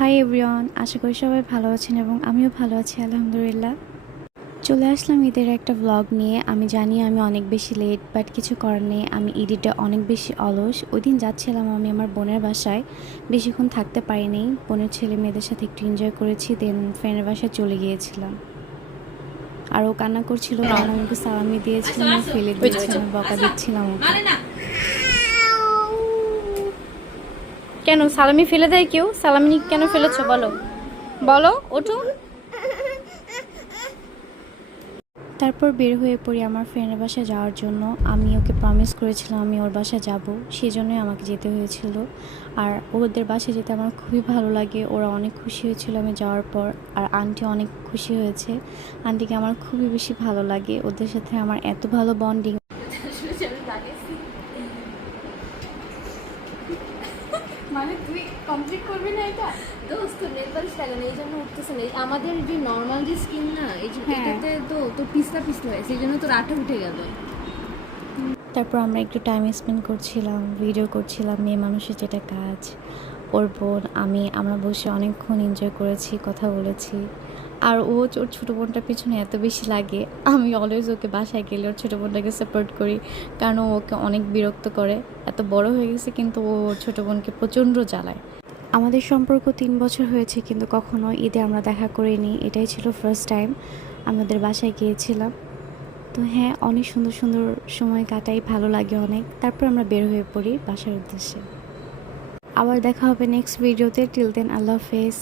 Hi everyone, আশা করি সবাই ভালো আছেন এবং আমিও ভালো আছি আলহামদুলিল্লাহ। চলে আসলাম ঈদের একটা ব্লগ নিয়ে। আমি জানি আমি অনেক বেশি লেট, বাট কিছু করার নেই। আমি ঈদে অনেক বেশি অলস। ওই দিন যাচ্ছিলাম আমি আমার বোনের বাসায়, বেশিক্ষণ থাকতে পারিনি। বোনের ছেলে মেয়েদের সাথে একটু এনজয় করেছি, দেন ফ্রেন্ডের বাসায় চলে গিয়েছিলাম। আর ও কান্না করছিল কারণ আমি ওকে সালামি দিয়েছিলাম, ও ফেলে দিয়েছিলাম, বকা দিচ্ছিলাম ওকে। কেন সালামি ফেলে দেয় কেউ? সালামি কেন ফেলেছো বলো, বলো ওঠো। তারপর বের হয়ে পড়ি আমার ফ্রেন্ডের বাসায় যাওয়ার জন্য। আমি ওকে প্রমিস করেছিলাম আমি ওর বাসায় যাব, সেই জন্যই আমাকে যেতে হয়েছিল। আর ওদের বাসায় যেতে আমার খুবই ভালো লাগে, ওরা অনেক খুশি হয়েছিল আমি যাওয়ার পর। আর আন্টি অনেক খুশি হয়েছে, আন্টিকে আমার খুবই বেশি ভালো লাগে, ওদের সাথে আমার এত ভালো বন্ডিং। মানে তুই কমপ্লিট করবি না এটা? দোস্ত নেল পালিশ লাগানো এই জন্য উঠতেছে না। আমাদের যে নর্মাল যে স্কিন না, এই যে এটাতে তো পিছলা পিছলা হয়, সেই জন্য তো রাটা উঠে গেল। তারপর আমরা একটু টাইম স্পেন্ড করছিলাম, ভিডিও করছিলাম, মেয়ে মানুষের যেটা কাজ। ওর বোন আমরা বসে অনেকক্ষণ এনজয় করেছি, কথা বলেছি। আর ওর ছোটো বোনটার পিছনে এত বেশি লাগে, আমি অলওয়েজ ওকে বাসায় গেলে ওর ছোটো বোনটাকে সাপোর্ট করি, কারণ ও ওকে অনেক বিরক্ত করে। এত বড় হয়ে গেছে কিন্তু ও ওর ছোটো বোনকে প্রচণ্ড জ্বালায়। আমাদের সম্পর্ক 3 বছর হয়েছে, কিন্তু কখনো ঈদে আমরা দেখা করিনি। এটাই ছিল ফার্স্ট টাইম আমাদের বাসায় গিয়েছিলাম। তো হ্যাঁ, অনেক সুন্দর সুন্দর সময় কাটাই, ভালো লাগে অনেক। তারপর আমরা বের হয়ে পড়ি বাসার উদ্দেশ্যে। আবার দেখা হবে নেক্সট ভিডিওতে। টিল দেন, আল্লাহ হাফেজ।